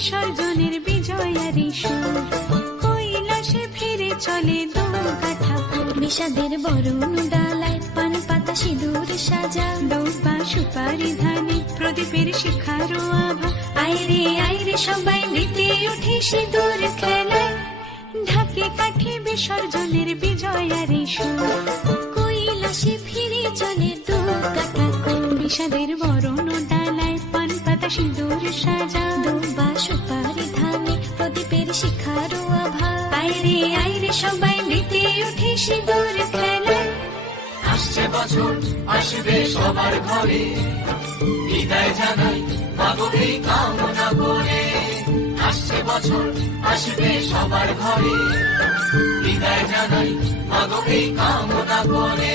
বিসর্জনের বিজয়ারি সুর, কৈলাসে ফিরে চলে দুর্গা ঠাকুর। বিষাদের বরণ ডালায় পান পাতা সিঁদুর সাজা, দৌপা সুপারি ধানে প্রদীপের শিখারো আভা। আইরে সবাই মেতে উঠে সিঁদুর খেলায়, ঢাকে কাঠে বিসর্জনের বিজয়ারি সুর, কৈলাসে ফিরে চলে দুর্গা ঠাকুর। বিষাদের বরণ ডালায় পান পাতা সিঁদুর সাজা, দুর্বা সুপারি ধানে প্রদীপের শিখারো আভা। আইরে সবাই মেতে উঠে সিঁদুর খেলায়। আসছে বছর আসবে সবার ঘরে, বিদায় জানাই মাগো এই কামনা করে। আসছে বছর আসবে সবার ঘরে, বিদায় জানাই মাগো এই কামনা করে।